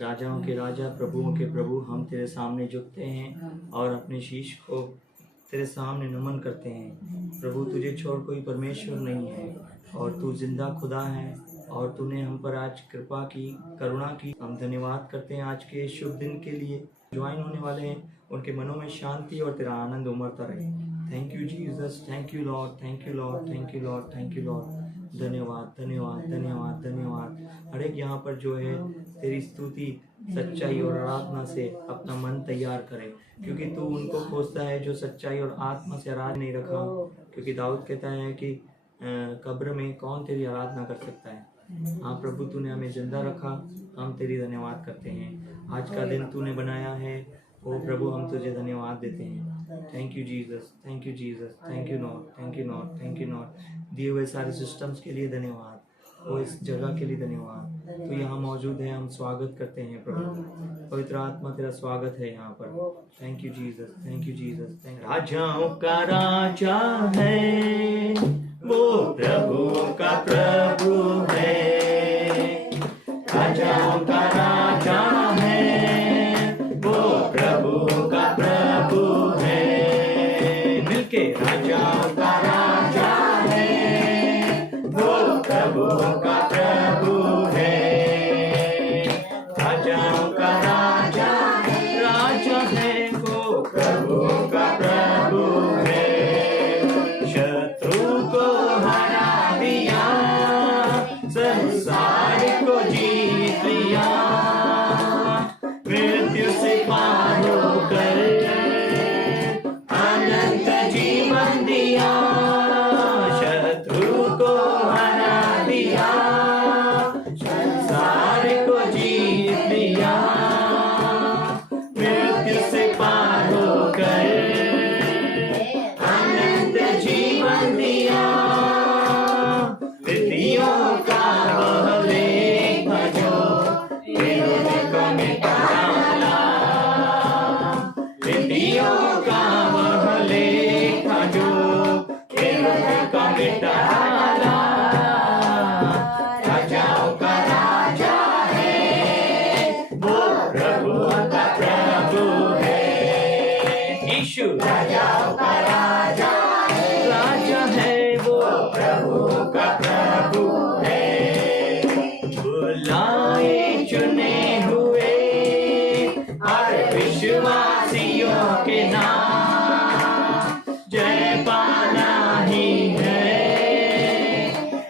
राजाओं के राजा, प्रभुओं के प्रभु, हम तेरे सामने झुकते हैं और अपने शीश को तेरे सामने नमन करते हैं। प्रभु, तुझे छोड़ कोई परमेश्वर नहीं है और तू जिंदा खुदा है और तूने हम पर आज कृपा की, करुणा की। हम धन्यवाद करते हैं आज के शुभ दिन के लिए। ज्वाइन होने वाले हैं, उनके मनों में शांति और तेरा आनंद उमड़ता रहे। Thank you Jesus, thank you Lord, thank you Lord, thank you Lord, thank you Lord. धन्यवाद धन्यवाद धन्यवाद धन्यवाद। हर एक यहाँ पर जो है तेरी स्तुति, सच्चाई और आराधना से अपना मन तैयार करे, क्योंकि तू उनको खोजता है जो सच्चाई और आत्मा से आराधना नहीं रखा। क्योंकि दाऊद कहता है कि कब्र में कौन तेरी आराधना कर सकता है। हाँ प्रभु, तूने हमें जिंदा रखा, हम तेरी धन्यवाद करते हैं। आज का दिन तूने बनाया है, ओ प्रभु हम तुझे धन्यवाद देते हैं। Thank you Jesus, thank you Jesus, thank you Lord, thank you Lord, thank you Lord. दिए हुए सारे सिस्टम्स के लिए धन्यवाद, ओ इस जगह के लिए धन्यवाद। तो यहाँ मौजूद है, हम स्वागत करते हैं प्रभु। पवित्र आत्मा तेरा स्वागत है यहाँ पर। Thank you Jesus, thank you Jesus, thank. राजाओं का राजा है वो, प्रभुओं का प्रभु है। राजाओं का राजा है वो, प्रभुओं का प्रभु है। मिलके राजाओं का राजा है वो, प्रभुओं का प्रभु है। राजाओं का राजा है वो, प्रभुओं का प्रभु है। शत्रु को हरा दिया, संसार को जीत लिया, मृत्यु से पार होकर अनंत जीवन दिया। शत्रु को हरा दिया, संसार को जीत लिया, मृत्यु से पार होकर अनंत जीवन दिया। विधियों का वह लेख जो विरोध को मिटा डाला, विधियों का वह लेख जो विरोध को मिटा डाला। राजाओं का राजा है वो, प्रभुओं का प्रभु है। यीशु राजाओं का राजा है वो, प्रभुओं का प्रभु है। बुलाए चुने हुए हर विश्वासियों के नाम, जय पाना ही है,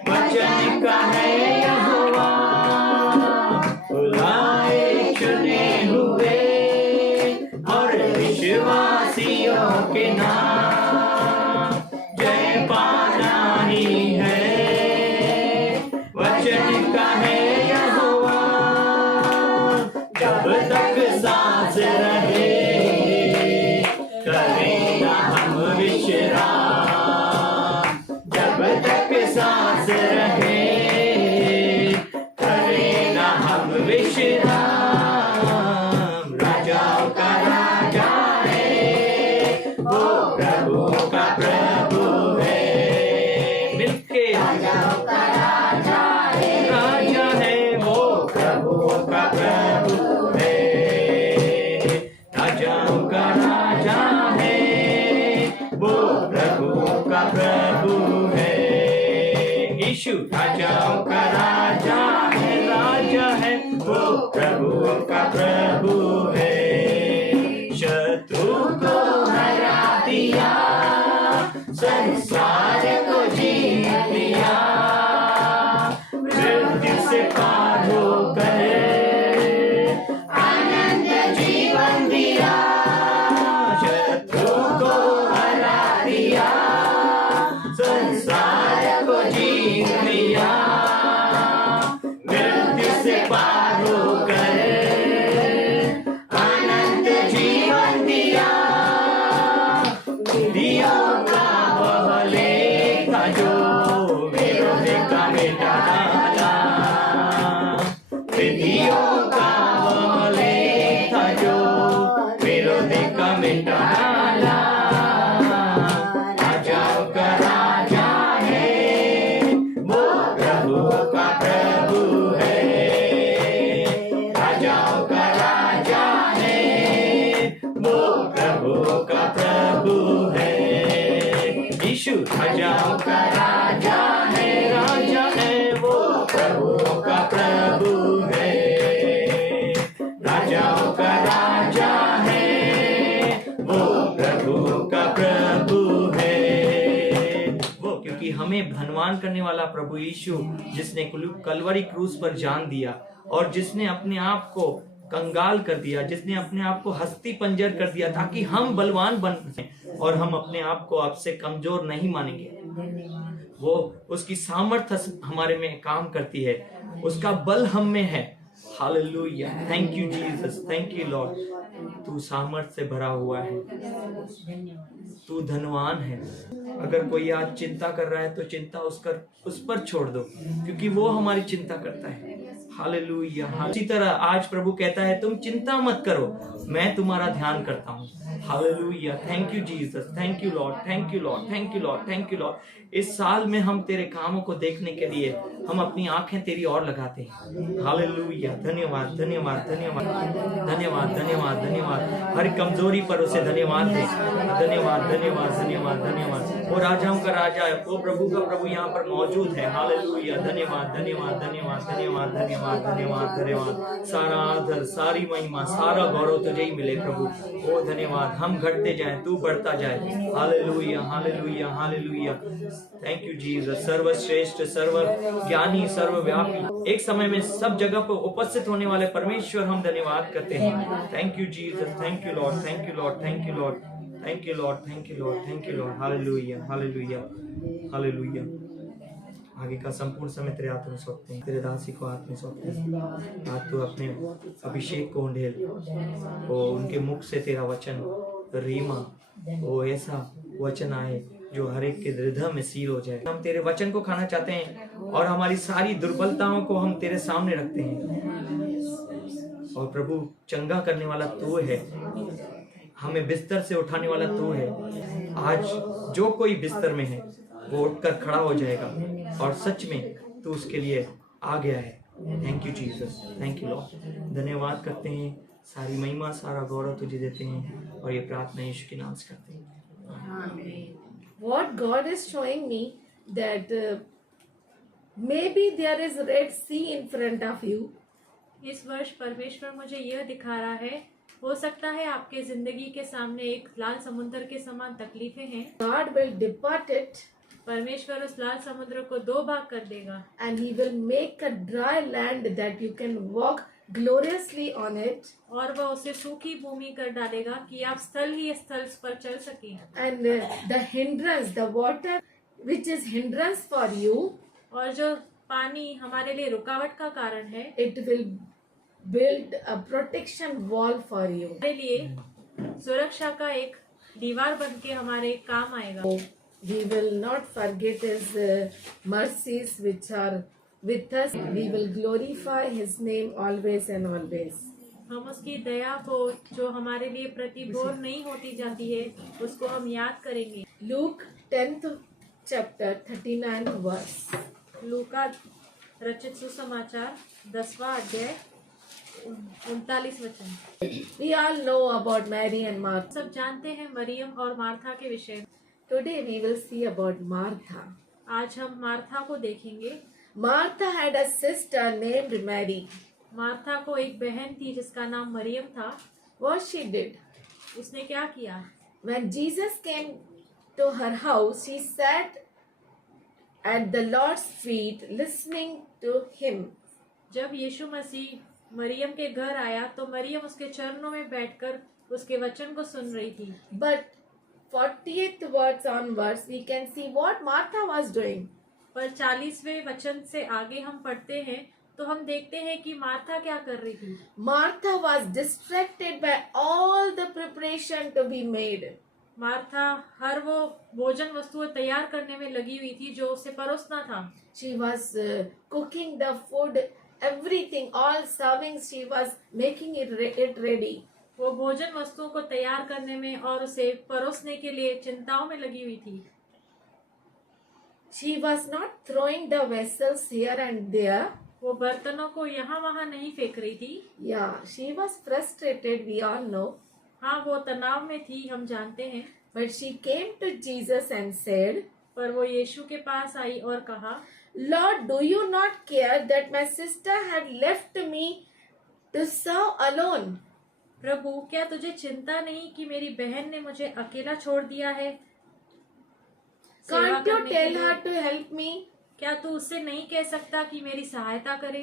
वचन का है यहोवा। बुलाए चुने हुए हर विश्वासियों के नाम, जय पाना ही है, वचन का है यहोवा। जब तक सांस रहे करेगा हम विश्राम, जब तक सांस रहे करेगा हम विश्राम। राजाओं का राजा है वो, प्रभुओं का प्रभु है। मिलके राजाओं का राजा है वो, प्रभुओं का प्रभु है। राजाओं का राजा है वो, प्रभुओं का प्रभु है। यीशु राजाओं का राजा है वो, प्रभुओं का प्रभु है। शत्रु को हरा दिया, संसार को जीत लिया, मृत्यु से पार होकर अनंत जीवन दिया। शत्रु को हरा दिया, संसार को जीत लिया, मृत्यु से पार होकर अनंत जीवन दिया। विधियों का वह लेख जो विरोध का मिटा डाला, विधियों का वह लेख जो विरोध का मिटा डाला। राजाओं का राजा है वो, प्रभुओं का प्रभु है। राजाओं का राजा है वो, प्रभुओं का प्रभु है, राजाओं का राजा है वो, प्रभुओं का प्रभु है वो। क्योंकि हमें धनवान करने वाला प्रभु यीशु, जिसने कलवरी क्रूस पर जान दिया और जिसने अपने आप को कंगाल कर दिया, जिसने अपने आप को हस्ती पंजर कर दिया, ताकि हम बलवान बन सकें और हम अपने आप को आपसे कमजोर नहीं मानेंगे। वो उसकी सामर्थ्य हमारे में काम करती है, उसका बल हम में है। Hallelujah, thank you Jesus, thank you Lord. तू सामर्थ्य से भरा हुआ है, तू धनवान है। अगर कोई आज चिंता कर रहा है तो चिंता उस पर छोड़ दो, क्योंकि वो हमारी चिंता करता है। हालेलुया। इसी तरह आज प्रभु कहता है तुम चिंता मत करो, मैं तुम्हारा ध्यान करता हूँ। Hallelujah, thank you Jesus, thank you Lord, thank you Lord, thank you Lord, thank you Lord. इस साल में हम तेरे कामों को देखने के लिए हम अपनी आंखें तेरी ओर लगाते हैं। हालेलुया, धन्यवाद धन्यवाद धन्यवाद धन्यवाद धन्यवाद धन्यवाद। हर कमजोरी पर उसे धन्यवाद दे। धन्यवाद धन्यवाद धन्यवाद धन्यवाद। वो राजाओं का राजा है, वो प्रभु का प्रभु यहाँ पर मौजूद है। हालेलुया, धन्यवाद धन्यवाद धन्यवाद धन्यवाद धन्यवाद धन्यवाद धन्यवाद। सारा आदर, सारी महिमा, सारा गौरव तुझे ही मिले प्रभु। ओ धन्यवाद। हम घटते जाएं, तू बढ़ता जाए। Hallelujah hallelujah hallelujah. Thank you Jesus. सर्वश्रेष्ठ, सर्व ज्ञानी, सर्वव्यापी, एक समय में सब जगह पर उपस्थित होने वाले परमेश्वर, हम धन्यवाद करते हैं। Thank you Jesus, thank you Lord, thank you Lord, thank you Lord, thank you Lord, thank you Lord, thank you Lord. Hallelujah hallelujah hallelujah. आगे का संपूर्ण समय तेरे हाथ में सौंपते हैं, तेरे दासी को हाथ में सौंपते हैं। आज तू अपने अभिषेक को ढेल, वो उनके मुख से तेरा वचन रीमा, वो ऐसा वचन आए जो हर एक के हृदय में सील हो जाए। हम तेरे वचन को खाना चाहते हैं और हमारी सारी दुर्बलताओं को हम तेरे सामने रखते हैं। और प्रभु, चंगा करने वाला तू है, हमें बिस्तर से उठाने वाला तू है। आज जो कोई बिस्तर में है वो उठकर खड़ा हो जाएगा और सच में तू उसके लिए आ गया है। Thank you Jesus, thank you Lord. धन्यवाद करते हैं, सारी महिमा, सारा गौरव तुझे देते हैं और ये प्रार्थना यीशु के नाम से करते हैं। What God is showing me that maybe there is Red Sea in front of you. इस वर्ष परमेश्वर मुझे यह दिखा रहा है, हो सकता है आपके जिंदगी के सामने एक लाल समुद्र के समान तकलीफें हैं। God will depart it परमेश्वर उस लाल समुद्र को दो भाग कर देगा and He will make a dry land that you can walk gloriously on it. और वह उसे सूखी भूमि कर डालेगा कि आप स्थल ही स्थल पर चल सकें। And the hindrance, the water which is hindrance for you, और जो पानी हमारे लिए रुकावट का कारण है, it will build a protection wall for you. हमारे लिए सुरक्षा का एक दीवार बन के हमारे काम आएगा। We will not forget His mercies which are with us. We will glorify His name always and always. हम उसकी दया को, जो हमारे लिए प्रतिबोर नहीं होती जाती है, उसको हम याद करेंगे। Luke 10th chapter 39th verse. लूका रचित सुसमाचार 10वां अध्याय 39 वचन। We all know about Mary and Martha. सब जानते हैं मरियम और मार्था के विषय। Today we will see about Martha. आज हम मार्था को देखेंगे। Martha had a sister named Mary. Martha को एक बहन थी जिसका नाम मरियम था। What she did? उसने क्या किया? When Jesus came to her house, she sat at the Lord's feet listening to him. जब यीशु मसीह मरियम के घर आया तो मरियम उसके चरणों में बैठकर उसके वचन को सुन रही थी। But 40th verse onwards, we can see what Martha was doing. पर 40वें वचन से आगे हम पढ़ते हैं तो हम देखते हैं कि मार्था क्या कर रही थी। Martha was distracted by all the preparation to be made. Martha हर वो भोजन वस्तुएं तैयार करने में लगी हुई थी जो उसे परोसना था। She was cooking the food, everything, all servings. She was making it ready. वो भोजन वस्तुओं को तैयार करने में और उसे परोसने के लिए चिंताओं में लगी हुई थी। She was not throwing the vessels here and there. वो बर्तनों को यहाँ वहाँ नहीं फेंक रही थी। Yeah, she was frustrated, we all know. हाँ, वो तनाव में थी, हम जानते हैं। But she came to Jesus and said, पर वो यीशु के पास आई और कहा, Lord, do you not care that my sister had left me to serve alone? प्रभु, क्या तुझे चिंता नहीं कि मेरी बहन ने मुझे अकेला छोड़ दिया है सेवा Can't you करने के tell लिए? her to help me? क्या तू उससे नहीं कह सकता कि मेरी सहायता करे?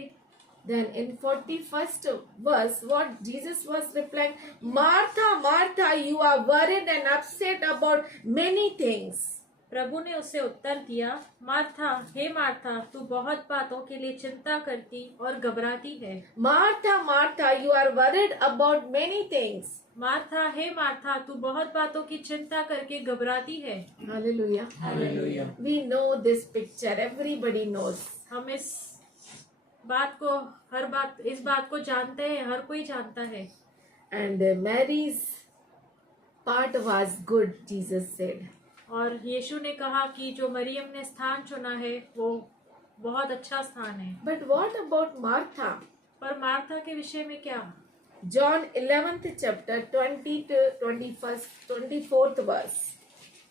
Then in 41st verse, what Jesus was replying, Martha, Martha, you are worried and upset about many things. प्रभु ने उससे उत्तर दिया, मार्था, हे मार्था, तू बहुत बातों के लिए चिंता करती और घबराती है। Martha, Martha, you are worried about many things. Martha, हे मार्था, तू बहुत बातों की चिंता करके घबराती है। Hallelujah. Hallelujah. We know this picture. Everybody knows. हम इस बात को जानते हैं, हर कोई जानता है। And Mary's part was good, Jesus said. और यीशु ने कहा कि जो मरियम ने स्थान चुना है वो बहुत अच्छा स्थान है। But what about Martha? पर मार्था के विषय में क्या? John 11th chapter 20 to 24th verse.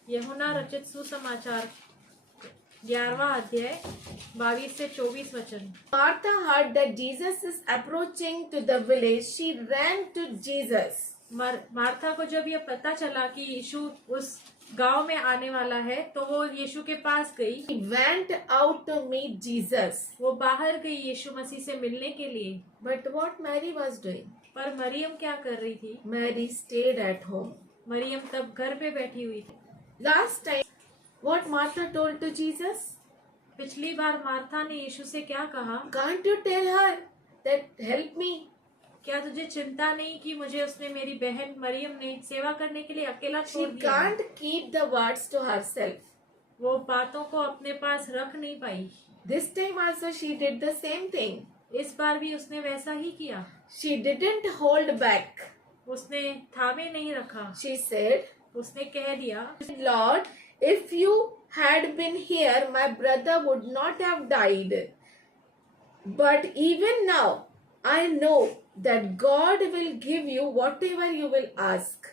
यूहन्ना रचित सुसमाचार 11वां अध्याय 22 से 24 वचन। Martha heard that Jesus is approaching to the village. She ran to Jesus. Martha को जब यह पता चला कि यीशु उस गांव में आने वाला है तो वो यीशु के पास गई। She went out to meet Jesus. वो बाहर गई यीशु मसीह से मिलने के लिए। But what Mary was doing? पर मरियम क्या कर रही थी? Mary stayed at home. Maryam तब घर पे बैठी हुई थी। Last time, what Martha told to Jesus? पिछली बार मार्था ने यीशु से क्या कहा? Can't you tell her that help me? क्या तुझे चिंता नहीं कि मुझे उसने मेरी बहन मरियम ने सेवा करने के लिए अकेला She छोड़ दिया? can't keep the words to herself. वो बातों को अपने पास रख नहीं पाई। This time also she did the same thing. इस बार भी उसने वैसा ही किया। She didn't hold back. उसने थामे नहीं रखा। She said, उसने कह दिया, Lord, if you had been here, my brother would not have died. But even now, I know that God will give you whatever you will ask.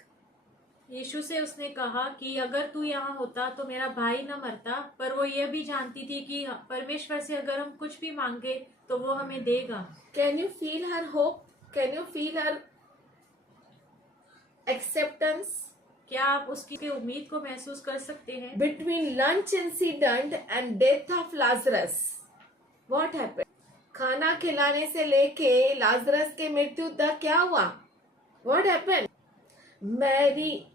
यीशु से उसने कहा कि अगर तू यहाँ होता तो मेरा भाई न मरता, पर वो ये भी जानती थी कि परमेश्वर से अगर हम कुछ भी मांगे तो वो हमें देगा। Can you feel her hope? Can you feel her acceptance? क्या आप उसकी उम्मीद को महसूस कर सकते हैं? Between lunch incident and death of Lazarus, what happened? खाना खिलाने से लेके लाजरस के मृत्यु तक क्या हुआ? What happened? Mary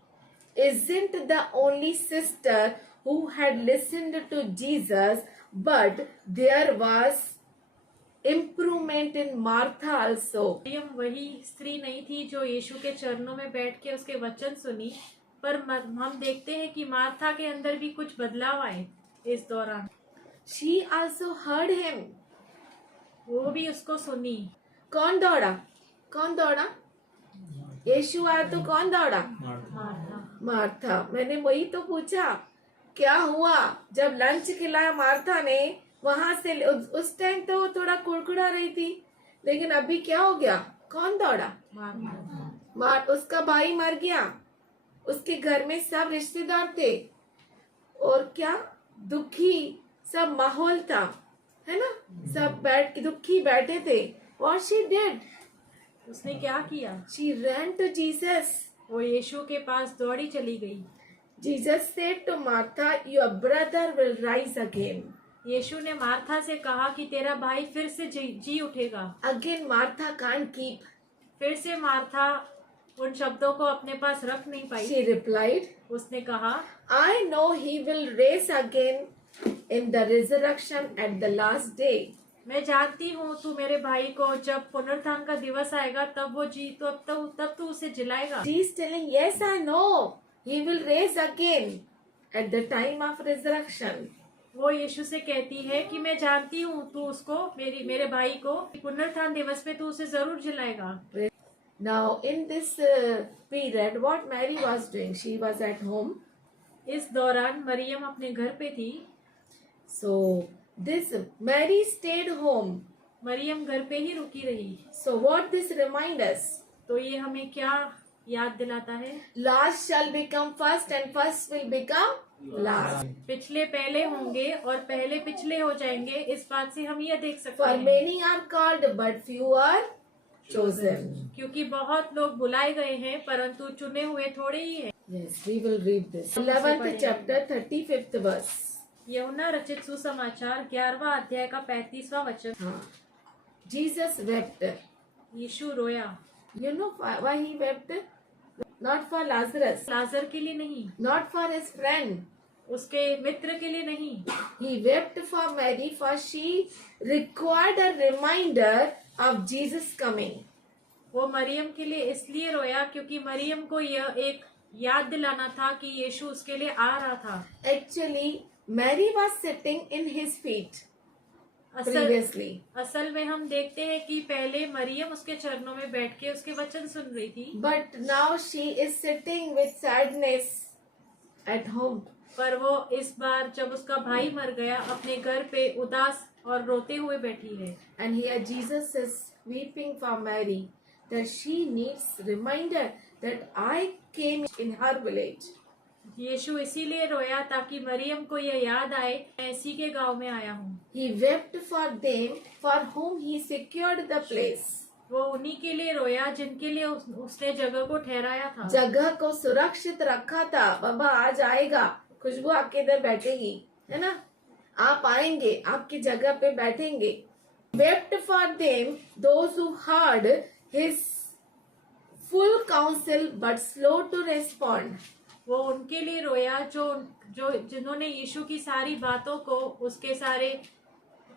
isn't the only sister who had listened to Jesus, but there was improvement in Martha also. Maryam वही स्त्री नहीं थी जो यीशु के चरणों में बैठ के उसके वचन सुनी, पर हम देखते हैं कि मार्था के अंदर भी कुछ बदलाव आए इस दौरान। She also heard him. वो भी उसको सुनी। कौन दौड़ा? कौन दौड़ा? यीशु आया तो कौन दौड़ा? मार्था। मार्था। मैंने वही तो पूछा, क्या हुआ जब लंच खिलाया मार्था ने? वहां से उस टाइम तो वो थोड़ा कुड़कुड़ा रही थी, लेकिन अभी क्या हो गया? कौन दौड़ा? उसका भाई मर गया, उसके घर में सब रिश्तेदार थे और क्या दुखी सब माहौल था, है ना? सब दुखी बैठे थे। What she did? उसने क्या किया? She ran to Jesus. वो यीशु के पास दौड़ी चली गई। Jesus said to Martha, your brother will rise again. यीशु ने मार्था से कहा कि तेरा भाई फिर से जी उठेगा। Again Martha can't keep. फिर से मार्था उन शब्दों को अपने पास रख नहीं पाई। She replied, उसने कहा, I know he will rise again in the resurrection at the last day. मैं जानती हूँ तू मेरे भाई को जब पुनरुत्थान का दिवस आएगा तब तू उसे जिलाएगा। She is telling, yes, I know he will rise again at the time of resurrection. वो यीशु से कहती है कि मैं जानती हूँ तू उसको मेरे भाई को पुनरुत्थान दिवस पे तू उसे जरूर जिलाएगा। Now in this period, what Mary was doing? She was at home. इस दौरान मरियम अपने घर पे थी। So this Mary stayed home. Maryam घर पे ही रुकी रही। So what this reminds us? तो ये हमें क्या याद दिलाता है? Last shall become first and first will become last. पिछले पहले होंगे और पहले पिछले हो जाएंगे। इस बात से हम यह देख सकते For हैं many are called, but few are chosen. क्योंकि बहुत लोग बुलाए गए हैं परंतु चुने हुए थोड़े ही हैं। Yes, we will read this. 11th chapter, 35th verse. यूहन्ना रचित सुसमाचार 11वां अध्याय का 35वां वचन। हाँ. Jesus wept. यीशु रोया। You know why he wept? Not for Lazarus, लाजर के लिए नहीं, not for his friend. उसके मित्र के लिए नहीं, He wept for Mary, for she required a reminder of Jesus coming. वो मरियम के लिए इसलिए रोया क्योंकि मरियम को यह एक याद दिलाना था कि यीशु उसके लिए आ रहा था। Actually, Mary was sitting in his feet असल previously. में हम देखते हैं कि पहले मरियम उसके चरणों में बैठ के उसके वचन सुन रही थी, But now she is sitting with sadness at home. पर वो इस बार जब उसका भाई मर गया अपने घर पे उदास और रोते हुए बैठी है। And here Jesus is weeping for Mary, that she needs reminder that I came in her village. यीशु इसीलिए रोया ताकि मरियम को यह याद आए मैं इसी के गांव में आया हूँ। He wept for them for whom he secured the place. वो उन्हीं के लिए रोया जिनके लिए उसने जगह को ठहराया था। जगह को सुरक्षित रखा था। बाबा आज आएगा, खुशबू आपके इधर बैठेगी, है ना, आप आएंगे, आपकी जगह पे बैठेंगे। Wept for them, those who heard his full counsel but slow to respond. वो उनके लिए रोया जो जिन्होंने यीशु की सारी बातों को उसके सारे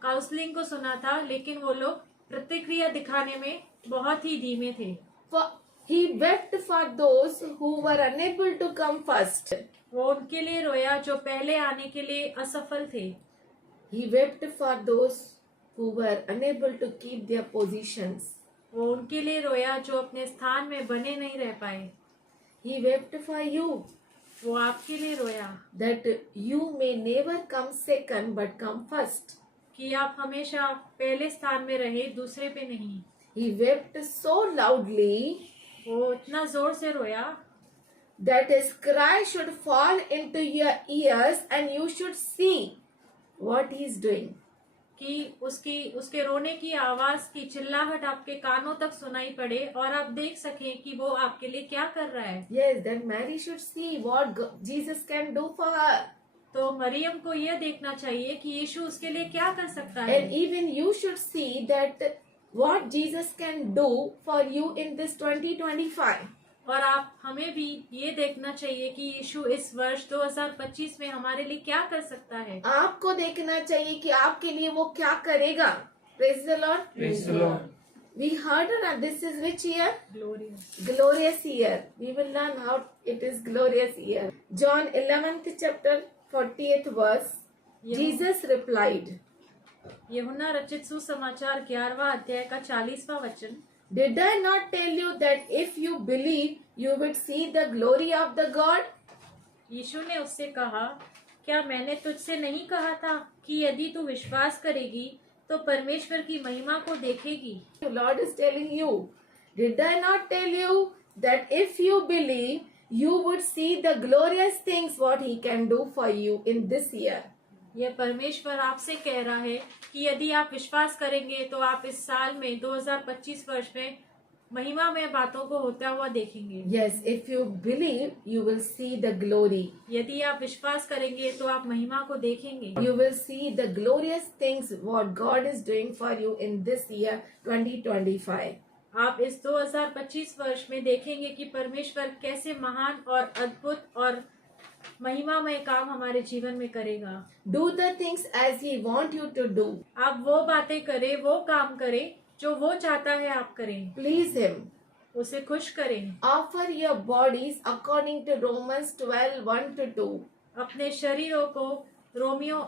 काउंसलिंग को सुना था, लेकिन वो लोग प्रतिक्रिया दिखाने में बहुत ही धीमे थे। For he wept for those who were unable to come first. वो उनके लिए रोया जो पहले आने के लिए असफल थे। He wept for those who were unable to keep their positions. वो उनके लिए रोया जो अपने स्थान में बने नहीं रह पाए। He wept for you, वो आपके लिए रोया that you may never come second but come first. कि आप हमेशा पहले स्थान में रहे, दूसरे पे नहीं। He wept so loudly वो इतना जोर से रोया that his cry should fall into your ears and you should see what he is doing. कि उसके रोने की आवाज की चिल्लाहट आपके कानों तक सुनाई पड़े और आप देख सकें कि वो आपके लिए क्या कर रहा है। Yes, that Mary should see what Jesus can do for her. तो मरियम को यह देखना चाहिए कि यीशु उसके लिए क्या कर सकता है। And even you should see that what Jesus can do for you in this 2025. और आप हमें भी ये देखना चाहिए कि यीशु इस वर्ष 2025 में हमारे लिए क्या कर सकता है। आपको देखना चाहिए कि आपके लिए वो क्या करेगा। Praise the Lord. Praise the Lord. We heard that this is which year? Glorious. Glorious year. We will learn how it is glorious year. John 11th chapter 40th verse. Jesus replied. यूहन्ना रचित सुसमाचार 11वां अध्याय का 40वां वचन। Did I not tell you that if you believe, you would see the glory of the God? यीशु ने उससे कहा, क्या मैंने तुझसे नहीं कहा था कि यदि तू विश्वास करेगी तो परमेश्वर की महिमा को देखेगी। The Lord is telling you. Did I not tell you that if you believe, you would see the glorious things what He can do for you in this year? यह परमेश्वर आपसे कह रहा है कि यदि आप विश्वास करेंगे तो आप इस साल में 2025 वर्ष में महिमा में बातों को होता हुआ देखेंगे। Yes, if you believe, you will see the glory. यदि आप विश्वास करेंगे तो आप महिमा को देखेंगे। You will see the glorious things what God is doing for you in this year 2025. आप इस 2025 वर्ष में देखेंगे कि परमेश्वर कैसे महान और अद्भुत और महिमामय काम हमारे जीवन में करेगा। Do the things as He want you to do. आप वो बातें करें, वो काम करें जो वो चाहता है आप करें। Please Him. उसे खुश करें। Offer your bodies according to Romans 12:1-2. अपने शरीरों को रोमियो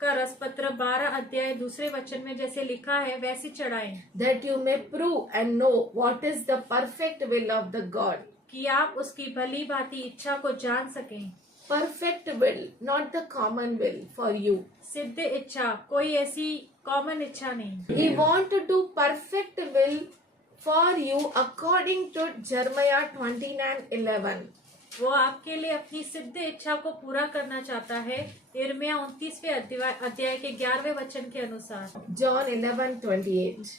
का रसपत्र 12 अध्याय 2 वचन में जैसे लिखा है वैसे चढ़ाएं, that you may prove and know what is the perfect will of the God. कि आप उसकी भली भांति इच्छा को जान सकें। Perfect will, not the common will for you. सिद्ध इच्छा, कोई ऐसी कॉमन इच्छा नहीं। He want to do perfect will for you according to Jeremiah 29:11. वो आपके लिए अपनी सिद्ध इच्छा को पूरा करना चाहता है। यिर्मयाह 29वें अध्याय के 11वें वचन के अनुसार। John 11:28.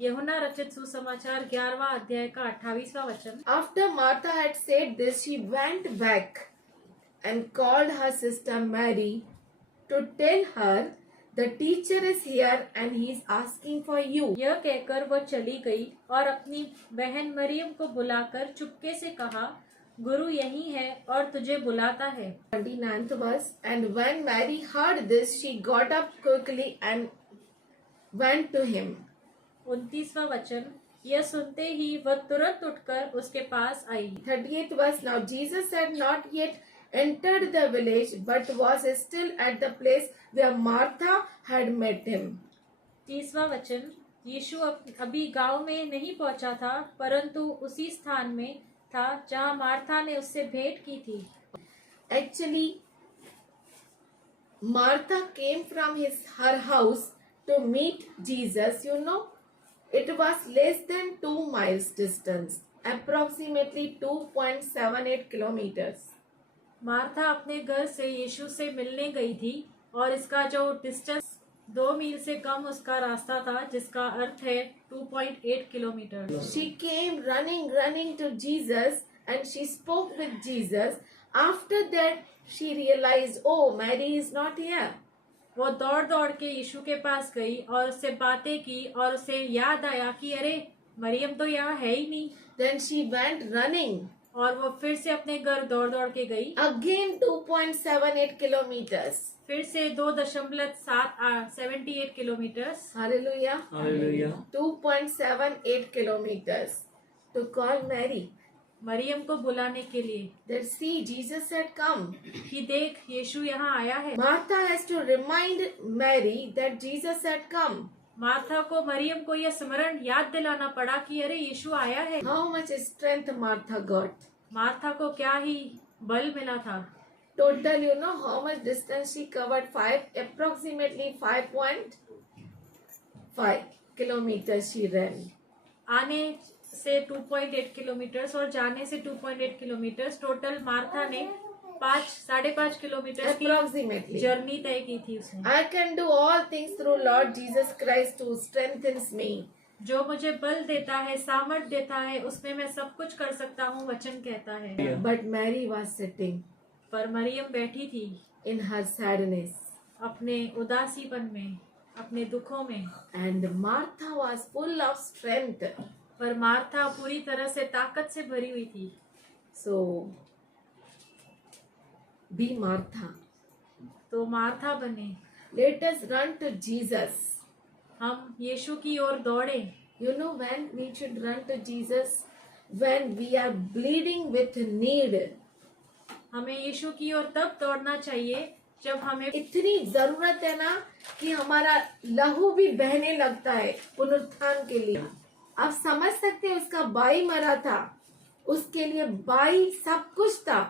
यूहन्ना रचित सुसमाचार 11वां अध्याय का 28वां वचन। After Martha had said this, she went back and called her sister Mary to tell her, the teacher is here and he is asking for you. यह कहकर वह चली गई और अपनी बहन मरियम को बुलाकर चुपके से कहा, गुरु यही है और तुझे बुलाता है। 29th verse. And when Mary heard this, she got up quickly and went to him. 29वां वचन। यह सुनते ही वह तुरंत उठकर उसके पास आई। 38th verse. Now Jesus had not yet entered the village, but was still at the place where Martha had met him. 30वां वचन। यीशु अभी गांव में नहीं पहुंचा था, परंतु उसी स्थान में था जहां मार्था ने उससे भेंट की थी। Actually, Martha came from her house to meet Jesus. You know, it was less than 2 miles distance, approximately 2.78 kilometers. Martha अपने घर से यीशु से मिलने गई थी और इसका जो डिस्टेंस 2 मील से कम उसका रास्ता था, जिसका अर्थ है 2.8 kilometre. She came running to Jesus and she spoke with Jesus. After that, she realized, oh, Mary is not here. वो दौड़ दौड़ के यीशु के पास गई और उससे बातें की और उसे याद आया कि अरे मरियम तो यहाँ है ही नहीं। Then she went running. और वो फिर से अपने घर दौड़ दौड़ के गई। Again 2.78 kilometers. फिर से 2.78 kilometre. Hallelujah. Hallelujah. 2.78 kilometers to call Mary. Maryam को बुलाने के लिए That see, Jesus had come. कि देख यीशु यहाँ आया है। Martha has to remind Mary that Jesus had come. Martha को मरियम को यह स्मरण याद दिलाना पड़ा कि अरे यीशु आया है। How much strength Martha got? Martha को क्या ही बल मिला था। Total, you know how much distance she covered? Approximately 5.5 kilometers she ran. आने से 2.8 किलोमीटर और जाने से 2.8 किलोमीटर, टोटल मार्था ने 5.5 किलोमीटर की Approximately. जर्नी तय की थी उसने। I can do all things through Lord Jesus Christ who strengthens me. जो मुझे बल देता है, सामर्थ देता है, उसमें मैं सब कुछ कर सकता हूँ, वचन कहता है। But Mary was sitting पर मरियम बैठी थी in her sadness. अपने उदासीपन में, अपने दुखों में। And Martha was full of strength. पर मार्था पूरी तरह से ताकत से भरी हुई थी। So, be Martha. तो मार्था बने। Let us run to Jesus. हम यीशु की ओर दौड़े। You know when we should run to Jesus? When we are bleeding with need. हमें यीशु की ओर तब दौड़ना चाहिए जब हमें इतनी जरूरत है ना कि हमारा लहू भी बहने लगता है पुनरुत्थान के लिए। आप समझ सकते हैं, उसका भाई मरा था, उसके लिए भाई सब कुछ था,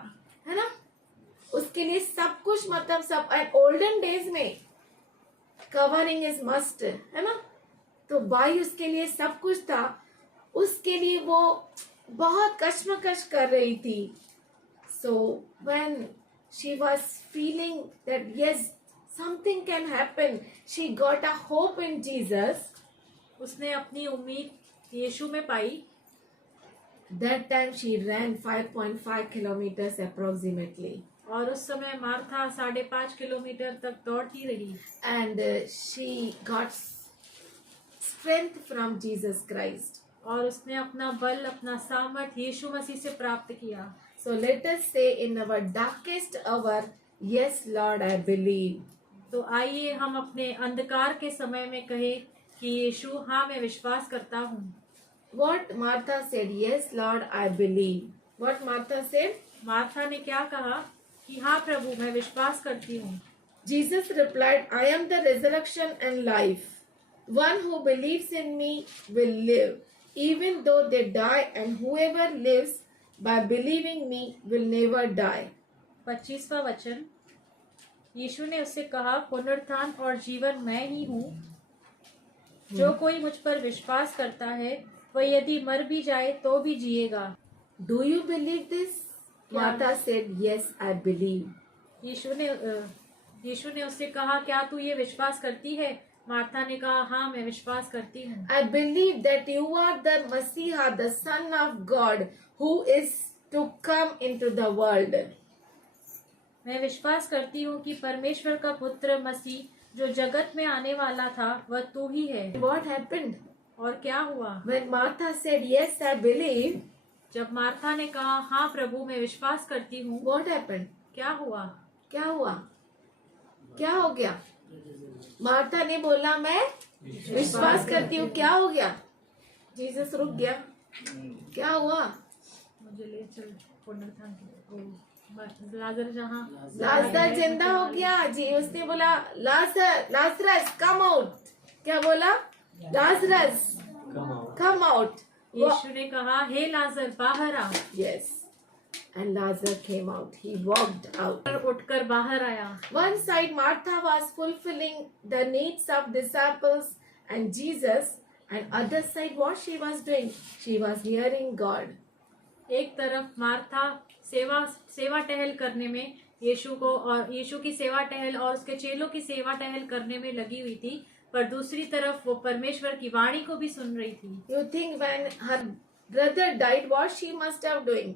है ना? उसके लिए सब कुछ, मतलब सब। ओल्डन डेज में कवरिंग इज मस्ट, है ना? तो भाई उसके लिए सब कुछ था, उसके लिए वो बहुत कश्मकश कर रही थी। So when she was feeling that yes something can happen, she got a hope in Jesus. उसने अपनी उम्मीद यीशु में पाई। That time she ran 5.5 kilometers approximately. और उस समय मार्था 5.5 किलोमीटर तक दौड़ती रही। And she got strength from Jesus Christ. और उसने अपना बल, अपना सामर्थ यीशु मसीह से प्राप्त किया। So let us say in our darkest hour, yes Lord, I believe. तो आइए हम अपने अंधकार के समय में कहे कि यीशु, हाँ मैं विश्वास करता हूँ। What Martha said, yes Lord, I believe. What Martha said? Martha ने क्या कहा कि हाँ प्रभु मैं विश्वास करती हूँ। Jesus replied, I am the resurrection and life. One who believes in me will live, even though they die, and whoever lives by believing me will never die. 25वां वचन। यीशु ने उससे कहा, पुनरुत्थान और जीवन मैं ही हूँ। जो कोई मुझ पर विश्वास करता है वह यदि मर भी जाए तो भी जिएगा। Do you believe this? Martha said, "Yes, I believe." यीशु ने उससे कहा, क्या तू ये विश्वास करती है? मार्था ने कहा, हाँ मैं विश्वास करती हूँ। I believe that you are the Messiah, the Son of God, who is to come into the world. मैं विश्वास करती हूँ कि परमेश्वर का पुत्र मसीह जो जगत में आने वाला था वह तू ही है। What happened? और क्या हुआ? When Martha said, "Yes, I believe," जब मार्था ने कहा, हाँ प्रभु मैं विश्वास करती हूँ, what happened? क्या हुआ? क्या हुआ? क्या हो गया? मार्था ने बोला मैं विश्वास करती हूँ, क्या हो गया? जीसस रुक गया, क्या हुआ? मुझे ले चल पुनरुत्थान लाजर जहाँ लाजर जिंदा हो गया जी। उसने बोला लाजरस कम आउट। क्या बोला? Lazarus come out. यीशु ने कहा, हे लाजर बाहर आ। Yes, and Lazarus came out. He walked out. उठकर बाहर आया। One side Martha was fulfilling the needs of disciples and Jesus, and other side what she was doing? She was hearing God. एक तरफ मार्था सेवा टहल करने में यीशु को और यीशु की सेवा टहल और उसके चेलों की सेवा टहल करने में लगी हुई थी, पर दूसरी तरफ वो परमेश्वर की वाणी को भी सुन रही थी। You think when her brother died, what she must have doing?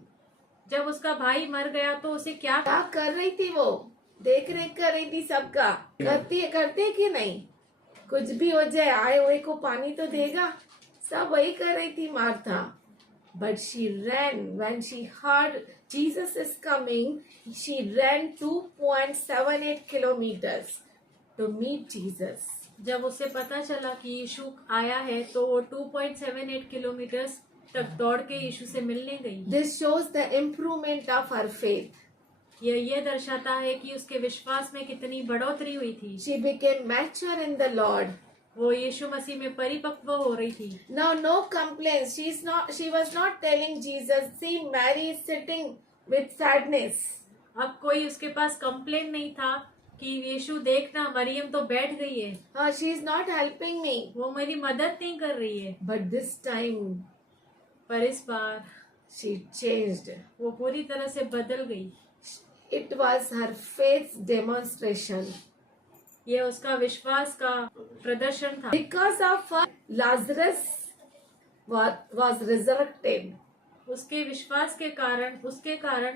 जब उसका भाई मर गया तो उसे क्या कर रही थी? वो देख रेख कर रही थी सबका। करते कि नहीं? कुछ भी हो जाए, आए हुए को पानी तो देगा, सब वही कर रही थी Martha. But she ran when she heard Jesus is coming. She ran 2.78 kilometers to meet Jesus. जब उसे पता चला कि यीशु आया है तो वो 2.78 किलोमीटर तक दौड़ के यीशु से मिलने गई। This shows the improvement of her faith. ये दर्शाता है कि उसके विश्वास में कितनी बढ़ोतरी हुई थी। She became mature in the Lord. वो यीशु मसीह में परिपक्व हो रही थी। Now no complaints. She was not telling Jesus, "See, Mary is sitting with sadness." अब कोई उसके पास कंप्लेन नहीं था कि यीशु देखना मरियम तो बैठ गई है। She is not helping me. वो मेरी मदद नहीं कर रही है। But this time पर इस बार she changed. वो पूरी तरह से बदल गई। It was her faith's demonstration. ये उसका विश्वास का प्रदर्शन था। Because of her, Lazarus was resurrected. उसके विश्वास के कारण उसके कारण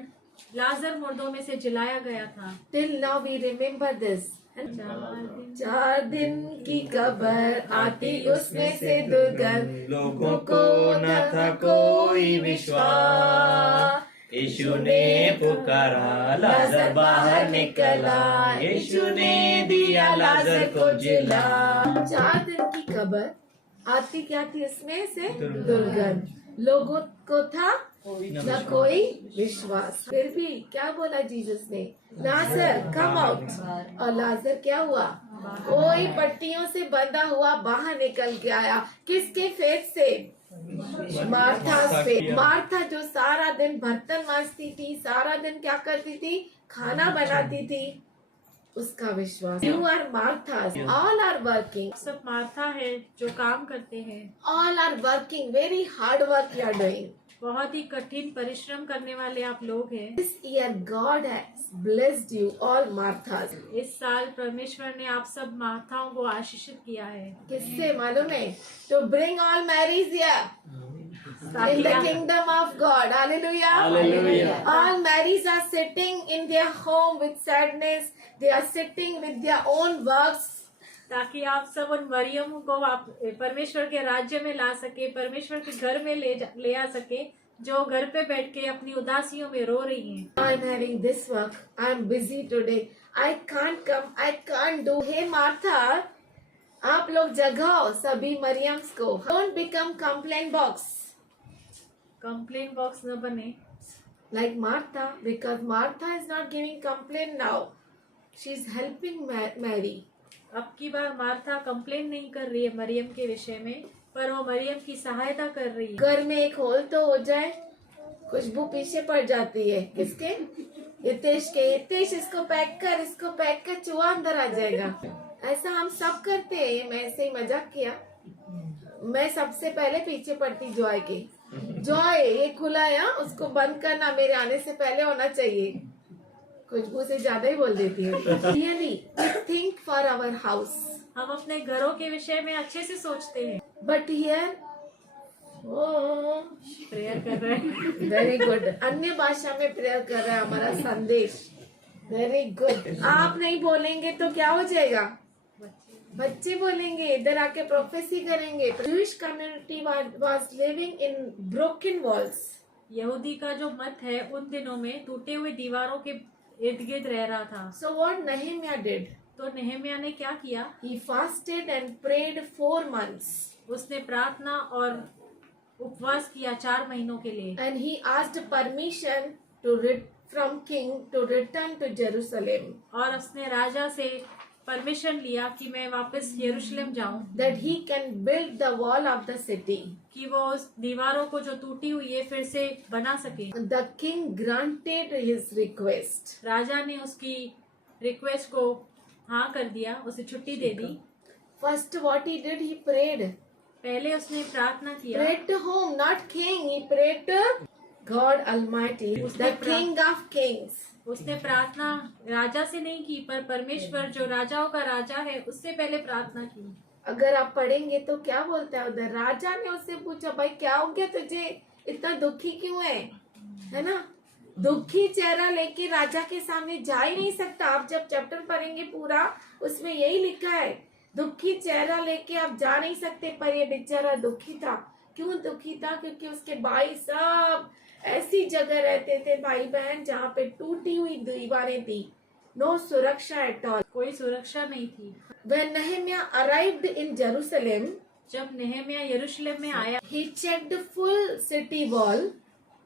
लाजर मुर्दों में से जिलाया गया था। Till now we remember this. 4 दिन की कब्र आती उसमें से दुर्गंध, लोगों को न था कोई विश्वास। यीशु ने पुकारा, लाजर बाहर निकला। यीशु ने दिया लाजर को जिला। 4 दिन की कब्र आती क्या थी? इसमें से दुर्गंध, लोगों को था न कोई विश्वास। फिर भी क्या बोला जीसस ने? लाजर कम आउट। और लाजर क्या हुआ? कोई पट्टियों से बंधा हुआ बाहर निकल के आया। किसके फेथ से? मार्था से। मार्था जो सारा दिन बर्तन मांजती थी, सारा दिन क्या करती थी? खाना बनाती थी। उसका विश्वास। You are Marthas. All are working. सब मार्था है जो काम करते हैं। All are working. Very hard work you are doing. बहुत ही कठिन परिश्रम करने वाले आप लोग हैं। This year God has blessed you, all Marthas. इस साल परमेश्वर ने आप सब मार्थाओं को आशीषित किया है। किससे मालूम है? To bring all Marys here in the kingdom of God. Hallelujah. Hallelujah. All Marys are sitting in their home with sadness. They are sitting with their own works. ताकि आप सब उन मरियम को आप परमेश्वर के राज्य में ला सके, परमेश्वर के घर में ले आ सके, जो घर पे बैठ के अपनी उदासियों में रो रही हैं। I'm having this work. I'm busy today. I can't come. I can't do. Hey Martha, आप लोग जगाओ सभी मरियम्स को। Don't become complaint box complain box न बने like Martha, because Martha is not giving complaint now. She's helping Mary. अब की बार Martha complain नहीं कर रही है मरियम के विषय में, पर वो मरियम की सहायता कर रही है। घर में एक होल तो हो जाए, खुशबू पीछे पड़ जाती है। किसके? हितेश के। हितेश इसको पैक कर, चूहा अंदर आ जाएगा। ऐसा हम सब करते हैं। मैं ऐसे ही मजाक किया। मैं सबसे पहले पीछे पड़ती जॉय के। जॉय ये खुला है हाँ? उसको बंद करना मेरे आने से पहले होना चाहिए। खुशबू से ज्यादा ही बोल देती है। Really, we think for our house, हम अपने घरों के विषय में अच्छे से सोचते हैं। but here, oh, प्रेयर कर रहे हैं। Very good. अन्य भाषा में प्रेयर कर रहा है हमारा संदेश। Very good. आप नहीं बोलेंगे तो क्या हो जाएगा? बच्चे बोलेंगे, इधर आके प्रोफेसी करेंगे। Jewish community was living in broken walls. यहूदी का जो मत है उन दिनों में टूटे हुए दीवारों के इर्द गिर्द रह रहा था। So what Nehemiah did? तो नेहम्याह ने क्या किया? He fasted and prayed 4 months. उसने प्रार्थना और उपवास किया 4 महीनों के लिए। And he asked permission from king to return to Jerusalem, और उसने राजा से परमिशन लिया कि मैं वापस यरूशलेम जाऊं, that he can build the wall of the city. कि वो उस दीवारों को जो टूटी हुई है फिर से बना सके। The king granted his request. राजा ने उसकी रिक्वेस्ट को हाँ कर दिया, उसे छुट्टी दे दी। First what he did, he prayed. पहले उसने प्रार्थना किया। Prayed to whom? Not king. He prayed to God Almighty, the King of Kings. उसने प्रार्थना राजा से नहीं की, पर परमेश्वर जो राजाओं का राजा है उससे पहले प्रार्थना की। अगर आप पढ़ेंगे तो क्या बोलता है उधर? राजा ने उससे पूछा, भाई क्या हो गया तुझे, इतना दुखी क्यों है ना? दुखी चेहरा लेके राजा के सामने जा ही नहीं सकता। आप जब चैप्टर पढ़ेंगे पूरा, उसमें यही लिखा है, दुखी चेहरा लेके आप जा नहीं सकते। पर ये बेचारा दुखी था। क्यों दुखी था? क्योंकि उसके भाई सब ऐसी जगह रहते थे, भाई बहन, जहाँ पे टूटी हुई दीवारें थी। नो सुरक्षा एट ऑल, कोई सुरक्षा नहीं थी। When Nehemiah arrived in Jerusalem, जब नेहम्याह यरूशलेम में आया, he checked full city wall.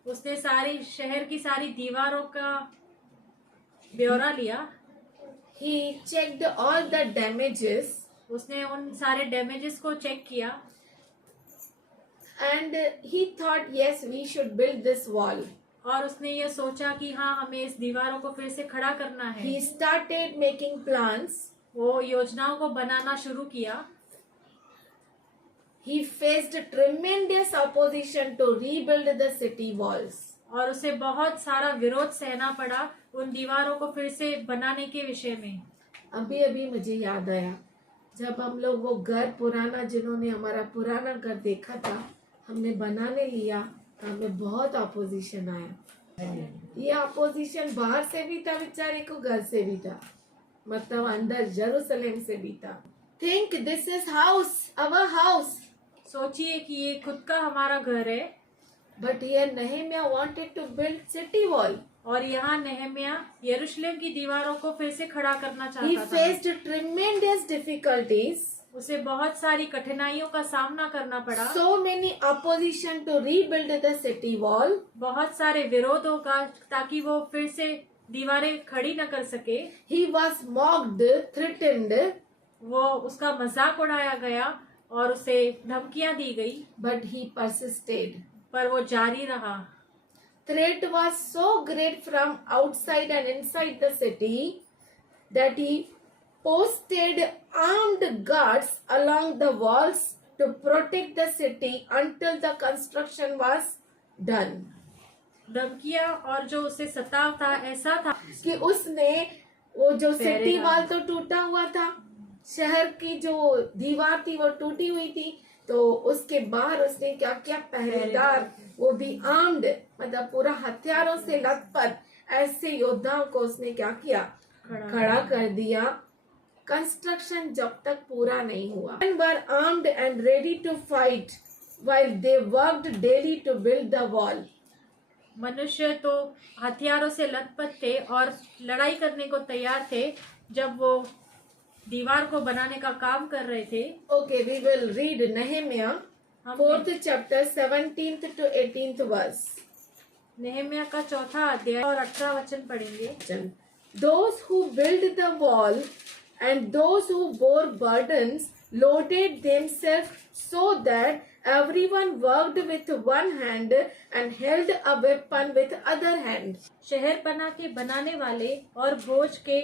उसने सारी शहर की सारी दीवारों का ब्यौरा लिया। He checked all the damages, उसने उन सारे डैमेजेस को चेक किया and he thought, yes, we should build this wall. और उसने ये सोचा कि हाँ, हमें इस दीवारों को फिर से खड़ा करना है। He started making plans. वो योजनाओं को बनाना शुरू किया। He faced tremendous opposition to rebuild the city walls. और उसे बहुत सारा विरोध सहना पड़ा उन दीवारों को फिर से बनाने के विषय में। अभी अभी मुझे याद आया, जब हम लोग वो घर पुराना, जिन्होंने हमारा पुराना घर देखा था, हमने बनाने लिया, तो हमें बहुत ऑपोजिशन आया। ये ऑपोजिशन बाहर से भी था, बेचारे को घर से भी था, मतलब अंदर जेरूसलेम से भी था। Think this is house, our house. सोचिए कि ये खुद का हमारा घर है, but here Nehemiah wanted to build city wall. और यहाँ नेहम्याह यरूशलेम की दीवारों को फिर से खड़ा करना He चाहता था। faced tremendous difficulties. उसे बहुत सारी कठिनाइयों का सामना करना पड़ा। So many opposition to rebuild the city wall. बहुत सारे विरोधों का, ताकि वो फिर से दीवारें खड़ी न कर सके। He was mocked, threatened, वो उसका मजाक उड़ाया गया और उसे धमकियां दी गई, but he persisted. पर वो जारी रहा। Threat was so great from outside and inside the city that he posted armed guards along the walls to protect the city until the construction was done. धमकियां और जो उसे सताव था ऐसा था कि उसने वो जो पहरेदार। सिटी वॉल तो टूटा हुआ था, शहर की जो दीवार थी वो टूटी हुई थी, तो उसके बाहर उसने क्या किया, पहरेदार, वो भी आर्म्ड, मतलब पूरा हथियारों से लथपथ ऐसे योद्धाओं को उसने क्या किया, खड़ा कर दिया। कंस्ट्रक्शन जब तक पूरा नहीं हुआ, men were armed and ready to fight while they worked daily to build the wall. मनुष्य तो हथियारों से लथपथ थे और लड़ाई करने को तैयार थे जब वो दीवार को बनाने का काम कर रहे थे। Okay, we will read Nehemiah, 4th chapter, 17th to 18th verse. नेहम्याह का 4था अध्याय और 18 वचन पढ़ेंगे। Those who built the wall and those who bore burdens loaded themselves so that everyone worked with one hand and held a weapon with other hand. शहर पना के बनाने वाले और बोझ के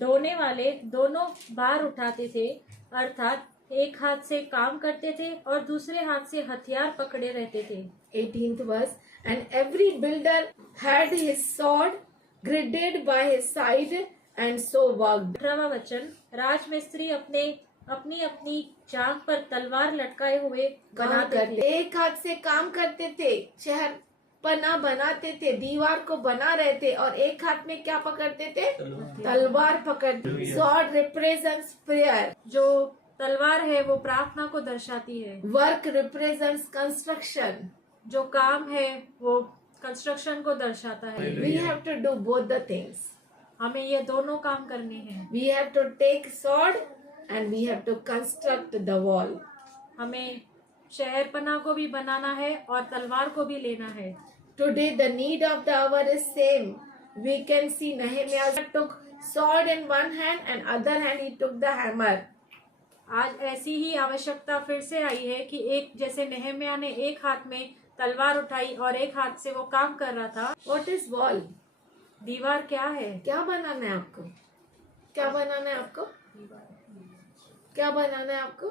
ढोने वाले दोनों भार उठाते थे, अर्थात एक हाथ से काम करते थे और दूसरे हाथ से हथियार पकड़े रहते थे। 18th verse. And every builder had his sword girded by his side and so worked. 18वां वचन, राजमिस्त्री अपनी अपनी जांघ पर तलवार लटकाए हुए काम बनाते करते, थे। एक हाथ से काम करते थे, शहर पना बनाते थे, दीवार को बना रहे थे, और एक हाथ में क्या पकड़ते थे? तलवार पकड़। स्वॉर्ड रिप्रेजेंट्स प्रेयर, जो तलवार है वो प्रार्थना को दर्शाती है। Work represents construction. जो काम है वो कंस्ट्रक्शन को दर्शाता है। We have to do both the things. हमें ये दोनों काम करने हैं। We have to take sword and we have to construct the wall. हमें शहरपना को भी बनाना है और तलवार को भी लेना है। Today the need of the hour is same. We can see Nehemiah took sword in one hand and other hand he took the hammer. आज ऐसी ही आवश्यकता फिर से आई है कि एक जैसे नेहम्याह ने एक हाथ में तलवार उठाई और एक हाथ से वो काम कर रहा था। What is wall? दीवार क्या है? क्या बनाना है आपको? क्या बनाना है आपको? क्या बनाना है आपको?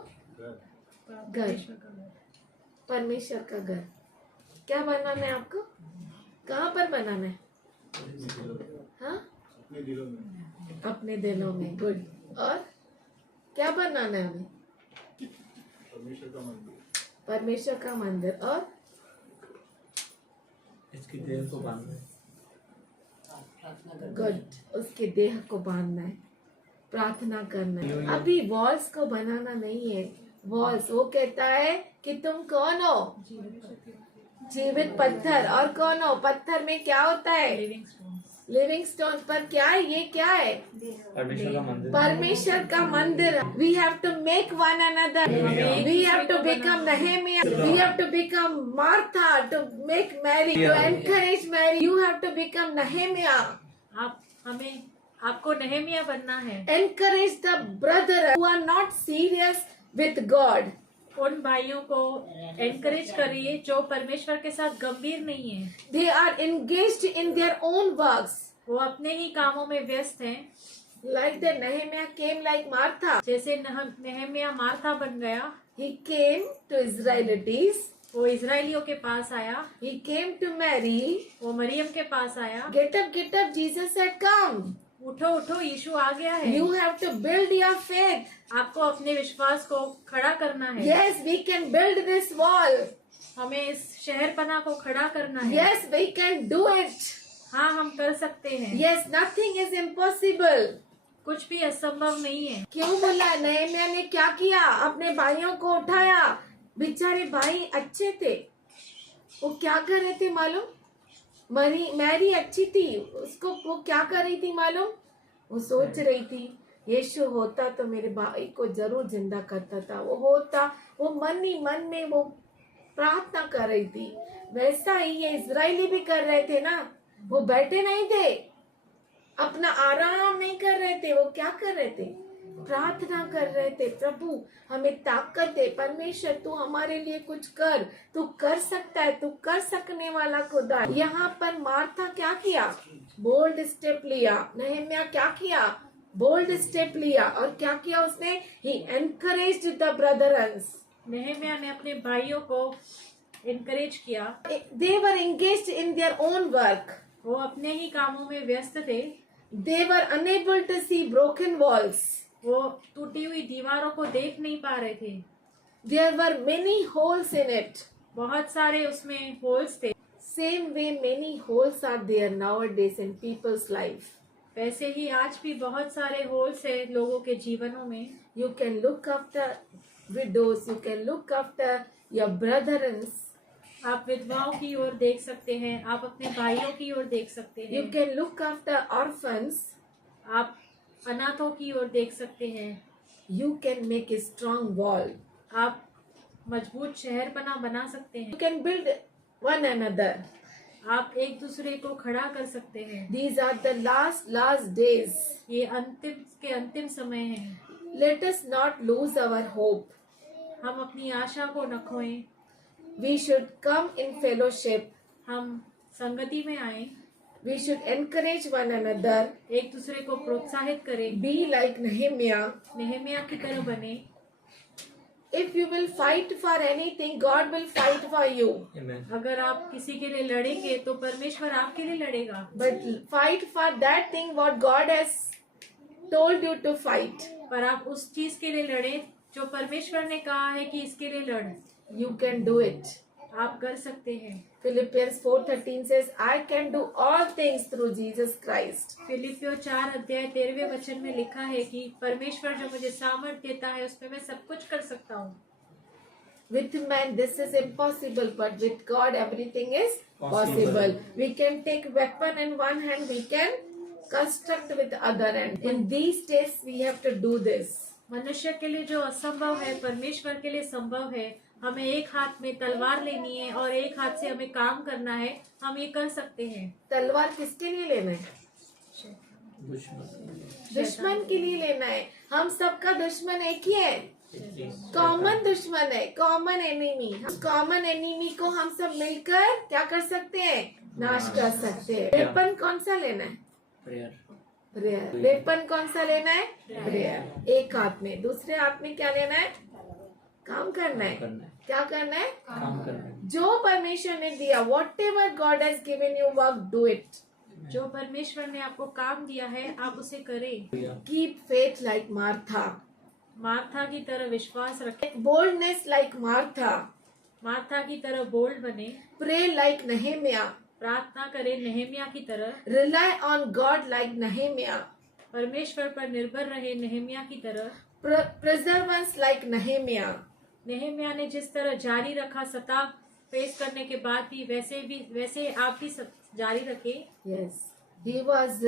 घर, परमेश्वर का घर। क्या बनाना है आपको? कहाँ पर बनाना है? हाँ, अपने दिलों में। गुड। और क्या बनाना है हमें? परमेश्वर का मंदिर। और इसकी देह को बांधना है। गुड, उसके देह को बांधना है, प्रार्थना करना है। अभी वॉल्स को बनाना नहीं है। वॉल्स, वो कहता है कि तुम कौन हो? जीवित पत्थर। और कौन हो? पत्थर में क्या होता है? Living stone. पर क्या है? ये क्या है? परमेश्वर का मंदिर। परमेश्वर का मंदिर। We have to make one another. We have to become Nehemiah. We have to become Martha to make Mary, to encourage Mary. You have to become Nehemiah. आपको नेहमिया बनना है। Encourage the brother who are not serious with God. उन भाइयों को encourage करिए जो परमेश्वर के साथ गंभीर नहीं है। They are engaged in their own works. वो अपने ही कामों में व्यस्त हैं। Like the Nehemiah came like Martha. जैसे नेहमिया मार्था बन गया। He came to Israelites. वो इजरायलियों के पास आया। He came to Mary. वो मरियम के पास आया। Get up, Jesus said, come. उठो उठो, यीशु आ गया है। You have to build your faith. आपको अपने विश्वास को खड़ा करना है। Yes, we can build this wall. हमें इस शहरपना को खड़ा करना है। Yes, we can do it. हाँ, हम कर सकते हैं। Yes, nothing is impossible. कुछ भी असंभव नहीं है। क्यों बोला? नेहमिया ने क्या किया? अपने भाइयों को उठाया। बेचारे भाई अच्छे थे। वो क्या कर रहे थे मालूम? मैरी अच्छी थी, उसको वो क्या कर रही थी मालूम? वो सोच रही थी यीशु होता तो मेरे भाई को जरूर जिंदा करता था। वो होता, वो मन ही मन में वो प्रार्थना कर रही थी। वैसा ही ये इजरायली भी कर रहे थे ना। वो बैठे नहीं थे, अपना आराम नहीं कर रहे थे। वो क्या कर रहे थे? प्रार्थना कर रहे थे। प्रभु हमें ताकत दे, परमेश्वर तू हमारे लिए कुछ कर, तू कर सकता है, तू कर सकने वाला खुदा। यहाँ पर मार्था क्या किया? बोल्ड स्टेप लिया। नेहमिया क्या किया? बोल्ड स्टेप लिया। और क्या किया उसने? He encouraged the brothers. Nehemiah ने अपने भाइयों को एनकरेज किया। They were engaged in their own work. वो अपने ही कामों में व्यस्त थे। They were unable to see broken walls. वो टूटी हुई दीवारों को देख नहीं पा रहे थे। There were many holes in it. बहुत सारे उसमें होल्स थे। Same way many holes are there nowadays in people's life. वैसे ही आज भी बहुत सारे होल्स है लोगों के जीवनों में। You can look after widows. You can look after your brothers. आप विधवाओं की ओर देख सकते हैं, आप अपने भाइयों की ओर देख सकते हैं। You can look after orphans. आप अनाथों की ओर देख सकते हैं। You can make a strong wall. आप मजबूत शहरपना बना सकते हैं। You can build one another. आप एक दूसरे को खड़ा कर सकते हैं। These are the last days. ये अंतिम समय है। Let us not lose our hope. हम अपनी आशा को न खोएं। We should come in fellowship. हम संगति में आए। We should encourage one another. एक दूसरे को प्रोत्साहित करें। Be like Nehemiah. नेहमिया की तरह बने। if you will fight for anything, God will fight for you. Amen. अगर आप किसी के लिए लड़ेंगे तो परमेश्वर आपके लिए लड़ेगा, But fight for that thing what God has told you to fight. पर आप उस चीज के लिए लड़े जो परमेश्वर ने कहा है कि इसके लिए लड़। You can do it. आप कर सकते हैं। Philippians 4:13 says, I can do all things through Jesus Christ. फिलिपियो 4:13 में लिखा है कि परमेश्वर जो मुझे सामर्थ्य देता है उसमें मैं सब कुछ कर सकता हूँ। With man this is impossible, but with God everything is possible. We can take weapon in one hand, we can construct with other hand. In these days we have to do this. मनुष्य के लिए जो असंभव है परमेश्वर के लिए संभव है। हमें एक हाथ में तलवार लेनी है और एक हाथ से हमें काम करना है। हम ये कर सकते हैं। तलवार किसके लिए लेना है? दुश्मन के लिए लेना है। हम सबका दुश्मन एक ही है, कॉमन दुश्मन है, कॉमन एनिमी। कॉमन एनिमी को हम सब मिलकर क्या कर सकते हैं? नाश कर सकते हैं। वेपन कौन सा लेना है? प्रेयर। वेपन कौन सा लेना है? प्रेयर। एक हाथ में, दूसरे हाथ में क्या लेना है? काम करना है। क्या करना है? काम करना है। जो परमेश्वर ने दिया, whatever God has given you work, do it. जो परमेश्वर ने आपको काम दिया है आप उसे करें। Keep faith like Martha. Martha की तरह विश्वास रखें। Boldness like Martha. मार्था की तरह बोल्ड बने। Pray like Nehemiah. प्रार्थना करें नेहेमिया की तरह। Rely on God like Nehemiah. परमेश्वर पर निर्भर रहे नेहेमिया की तरह। Perseverance like Nehemiah. नेहेमिया ने जिस तरह जारी रखा सता फेस करने के बाद भी वैसे आप भी जारी रखें। Yes, he was.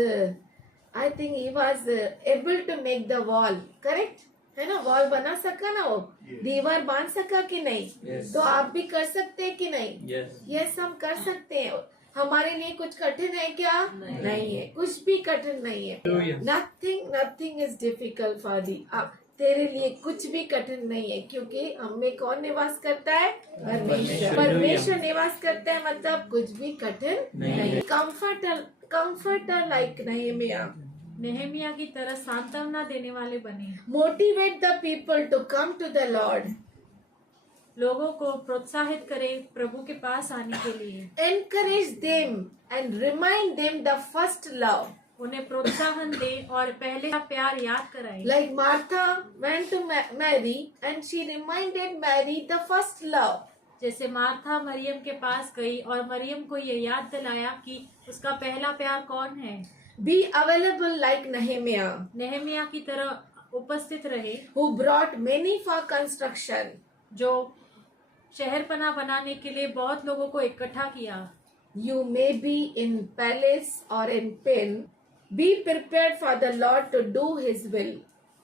I think he was able to make the wall. Correct? है ना? वॉल बना सका ना वो, दीवार बांध सका कि नहीं? Yes. तो आप भी कर सकते हैं कि नहीं? Yes. Yes, हम कर सकते हैं। हमारे लिए कुछ कठिन है क्या? नहीं है, कुछ भी कठिन नहीं है। Hallelujah. Nothing is difficult for thee. तेरे लिए कुछ भी कठिन नहीं है, क्योंकि हम में कौन निवास करता है? परमेश्वर। परमेश्वर निवास करता है, मतलब कुछ भी कठिन नहीं। Comforter like Nehemiah. नेहेमिया की तरह सांत्वना देने वाले बने। Motivate the people to come to the Lord. लोगों को प्रोत्साहित करें प्रभु के पास आने के लिए। Encourage them and remind them the first love. उन्हें प्रोत्साहन दे और पहले का प्यार याद कराए। Like Martha went to Mary and she reminded Mary the first love. जैसे मार्था मरियम के पास गई और मरियम को ये याद दिलाया कि उसका पहला प्यार कौन है। Be available like Nehemiah, नेहेमिया की तरह उपस्थित रहे, who brought many for construction. जो शहरपना बनाने के लिए बहुत लोगों को इकट्ठा किया। You may be in palace or in pen. Be prepared for the Lord to do His will.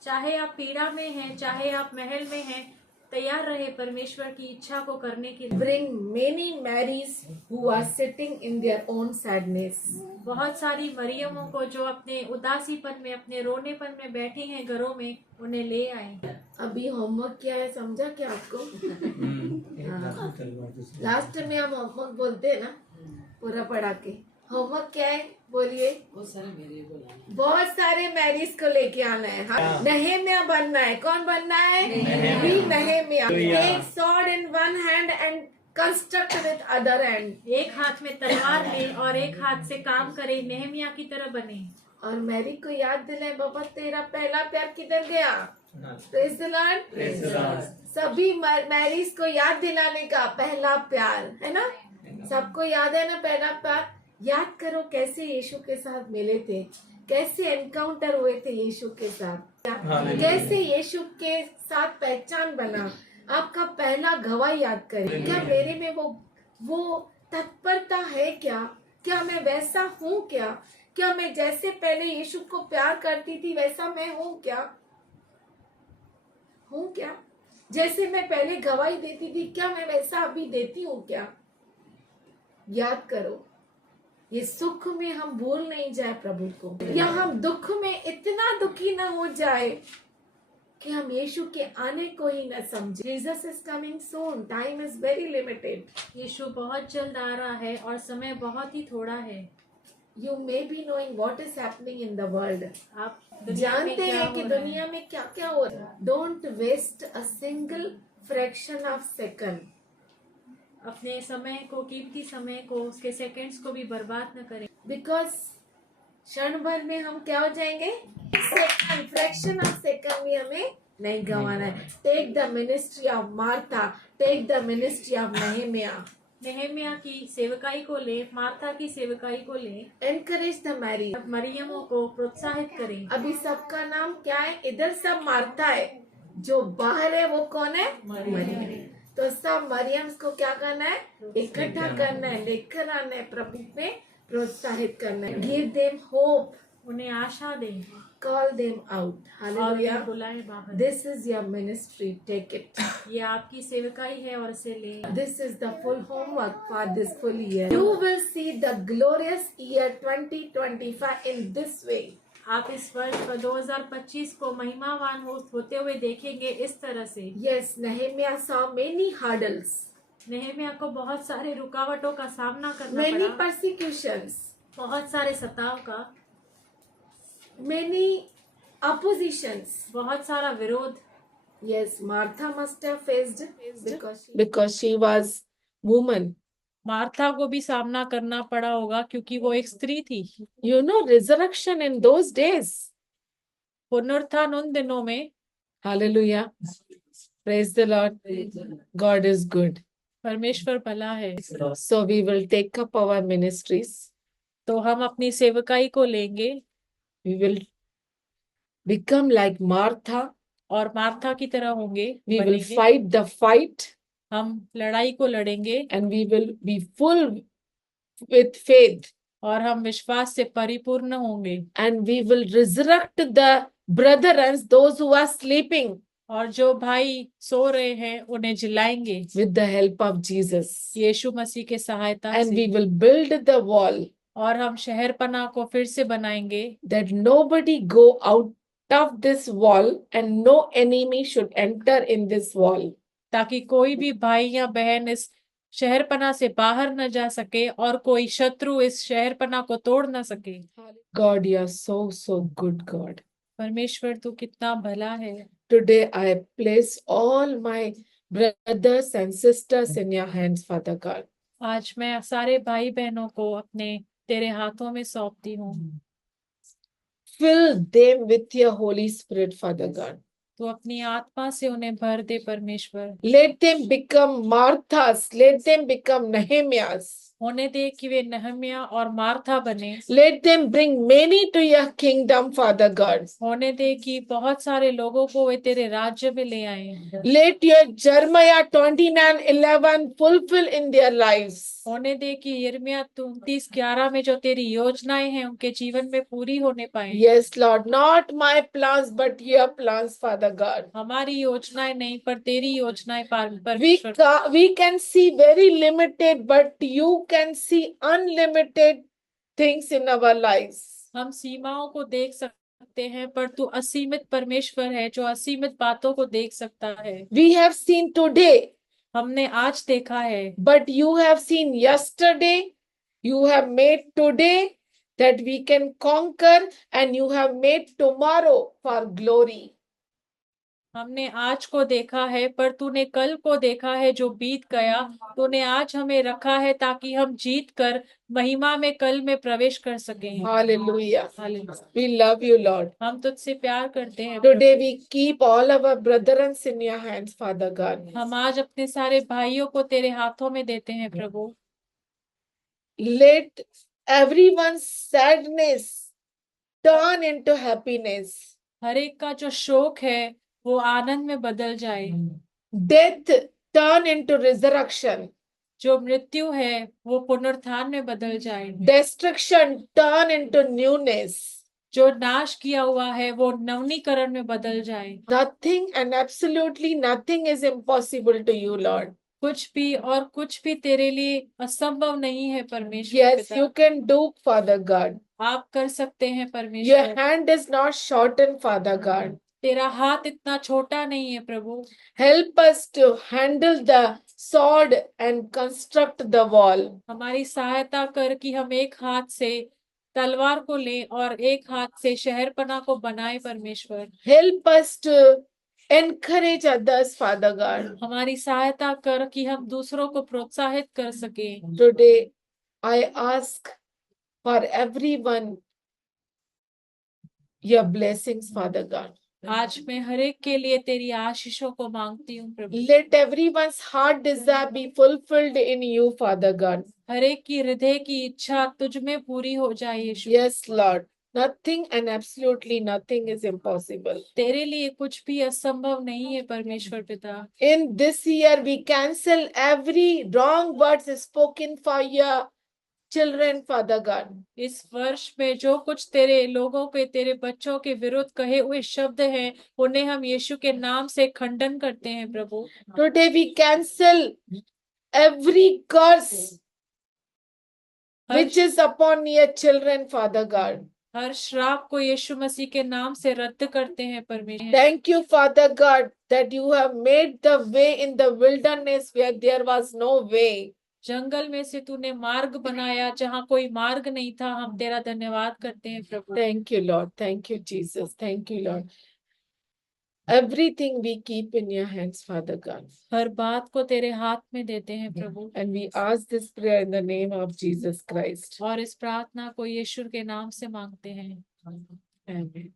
चाहे आप पीड़ा में हैं, चाहे आप महल में हैं, तैयार रहे परमेश्वर की इच्छा को करने के लिए। Bring many Marys who are sitting in their own sadness. बहुत सारी मरियमों को जो अपने उदासीपन में, अपने रोनेपन में बैठी हैं घरों में, उन्हें ले आए। अभी होमवर्क क्या है समझा क्या आपको? लास्ट में हम होमवर्क बोलते हैं ना, पूरा पढ़ा के। होमवर्क क्या है बोलिए? बहुत सारे मैरिज को लेके आना है। हाँ, नहेमिया बनना है। कौन बनना है? भी Nehemiah. Take sword in one hand and construct with other hand. एक हाथ में तलवार ले और एक हाथ से काम करे, नेहेमिया की तरह बने। और मैरी को याद दिलाए, बाबा तेरा पहला प्यार किधर गया? Praise the Lord. Praise the Lord. सभी मैरिज को याद दिलाने का पहला प्यार है ना? सबको याद है ना पहला प्यार? याद करो कैसे यीशु के साथ मिले थे, कैसे एनकाउंटर हुए थे यीशु के साथ, कैसे यीशु के साथ पहचान बना। आपका पहला गवाह याद करें। क्या मेरे में वो तत्परता है क्या मैं वैसा हूँ क्या मैं जैसे पहले यीशु को प्यार करती थी वैसा मैं हूँ क्या? जैसे मैं पहले गवाही देती थी, क्या मैं वैसा अभी देती हूँ क्या? याद करो। ये सुख में हम भूल नहीं जाए प्रभु को, या हम दुख में इतना दुखी न हो जाए कि हम यीशु के आने को ही न समझे। Jesus is coming soon, time is very limited. यीशु बहुत जल्द आ रहा है और समय बहुत ही थोड़ा है। You may be knowing what is happening in the world. आप जानते हैं कि दुनिया में क्या क्या हो रहा है। Don't waste a single fraction of second. अपने समय को, कीमती समय को, उसके सेकंड्स को भी बर्बाद न करें, Because क्षण भर में हम क्या हो जाएंगे, सेकंड, फ्रैक्शन ऑफ सेकंड भी हमें नहीं गंवाना है. Take the ministry of Martha, take the ministry of Nehemiah. नेहेमिया की सेवकाई को ले, मार्था की सेवकाई को ले, एनकरेज द मैरी. मरियमों को प्रोत्साहित करें. अभी सबका नाम क्या है, इधर सब मार्था है, जो बाहर है वो कौन है, मरियम. तो सब मरियम्स को क्या करना है, इकट्ठा करना है, लेकर आना है, प्रभु में प्रोत्साहित करना है. गिव देम होप, उन्हें आशा दें कॉल देम आउट. और हालेलुया. उन्हें बुलाएं बाहर. This is your ministry, take it. ये आपकी सेवकाई है और इसे लें. This is the full homework for this full year. You will see the glorious year 2025 in this way. आप इस वर्ष 2025 को महिमावान होते हुए देखेंगे इस तरह से. Yes, Nehemiah saw many hurdles, नेहेमिया को बहुत सारे रुकावटों का सामना करना many पड़ा, persecutions, बहुत सारे सताव का, many oppositions. बहुत सारा विरोध. Yes, Martha must have faced because she was woman. Martha को भी सामना करना पड़ा होगा क्योंकि वो एक स्त्री थी. You know, resurrection in those days. पुनरुत्थान उन दिनों में. Hallelujah. Praise the Lord. God is good. परमेश्वर भला है. So we will take up our ministries. तो हम अपनी सेवकाई को लेंगे. We will become like Martha. और मार्था की तरह होंगे. We will बनेंगे. fight the fight हम लड़ाई को लड़ेंगे and we will be full with faith और हम विश्वास से परिपूर्ण होंगे. and we will resurrect the brethren, those who are sleeping, और जो भाई सो रहे हैं उन्हें जिलाएंगे with the help of Jesus. यीशु मसीह के सहायता And we से. will build the wall और हम शहर पनाह को फिर से बनाएंगे that nobody go out of this wall and no enemy should enter in this wall. ताकि कोई भी भाई या बहन इस शहर पनाह से बाहर न जा सके और कोई शत्रु इस शहर पनाह को तोड़ न सके. God, you are so good, God. परमेश्वर तू कितना भला है. Today I place all my brothers and sisters in your hands, Father God. आज मैं सारे भाई बहनों को अपने तेरे हाथों में सौंपती हूँ. Fill them with your Holy Spirit, Father God. तो अपनी आत्मा से उन्हें भर दे परमेश्वर. Let them become Marthas. Let them become Nehemiahs. होने दे कि वे नहम्या और मार्था बने. Let them bring many to your kingdom, Father God. होने दे कि बहुत सारे लोगों को वे तेरे राज्य में ले आए. Let your Jeremiah 29:11 fulfill in their lives. होने दे कि यिर्मयाह 29:11 में जो तेरी योजनाएं हैं उनके जीवन में पूरी होने पाए. Yes, Lord, not my plans, but your plans, Father God. हमारी योजनाएं नहीं पर तेरी योजनाएं परमेश्वर. We can see very limited, but you can see unlimited things in our lives. हम सीमाओं को देख सकते हैं पर तू असीमित परमेश्वर है जो असीमित बातों को देख सकता है. We have seen today, हमने आज देखा है but you have seen yesterday. You have made today that we can conquer, and you have made tomorrow for glory. हमने आज को देखा है पर तूने कल को देखा है जो बीत गया. तूने आज हमें रखा है ताकि हम जीत कर महिमा में कल में प्रवेश कर सकें. Hallelujah. Hallelujah. We love you, Lord. हम तुझसे प्यार करते हैं. Today we keep all our brethren in your hands, Father God. हम आज अपने सारे भाइयों को तेरे हाथों में देते हैं प्रभु. Let everyone's sadness turn into happiness. हर एक का जो शोक है वो आनंद में बदल जाए. Death turn into resurrection. जो मृत्यु है वो पुनरुत्थान में बदल जाए. Destruction turn into newness. जो नाश किया हुआ है वो नवीनीकरण में बदल जाए. Nothing and absolutely nothing is impossible to you, Lord. कुछ भी और कुछ भी तेरे लिए असंभव नहीं है परमेश्वर. Yes, पिता. you can do, Father God. आप कर सकते हैं Your परमेश्वर. hand is not shortened, Father God. तेरा हाथ इतना छोटा नहीं है प्रभु. Help us to handle the sword and construct the wall. हमारी सहायता कर कि हम एक हाथ से तलवार को लें और एक हाथ से शहर पनाह को बनाए परमेश्वर. Help us to Encourage others, Father God. हमारी सहायता कर कि हम दूसरों को प्रोत्साहित कर सके। Today, I ask for everyone your blessings, Father God. आज मैं हर एक के लिए तेरी आशीषों को मांगती हूँ प्रभु। Let everyone's heart desire be fulfilled in you, Father God. हर एक की हृदय की इच्छा तुझ में पूरी हो जाए यीशु। Yes, Lord. Nothing and absolutely nothing is impossible. तेरे लिए कुछ भी असंभव नहीं है परमेश्वर पिता। In this year, we cancel every wrong words spoken for your children, Father God. इस वर्ष में जो कुछ तेरे लोगों के तेरे बच्चों के विरुद्ध कहे हुए शब्द हैं उन्हें हम यीशु के नाम से खंडन करते हैं प्रभु। Today, we cancel every curse which is upon your children, Father God. हर श्राप को यीशु मसीह के नाम से रद्द करते हैं परमेश्वर। Thank you, Father God, that you have made the way in the wilderness where there was no way. जंगल में से तूने मार्ग बनाया जहाँ कोई मार्ग नहीं था। हम तेरा धन्यवाद करते हैं प्रभु। Thank you, Lord. Thank you, Jesus. Thank you, Lord. Everything we keep in your hands, Father God. हर बात को तेरे हाथ में देते हैं प्रभु। And we ask this prayer in the name of Jesus Christ. और इस प्रार्थना को यीशु के नाम से मांगते हैं। Amen.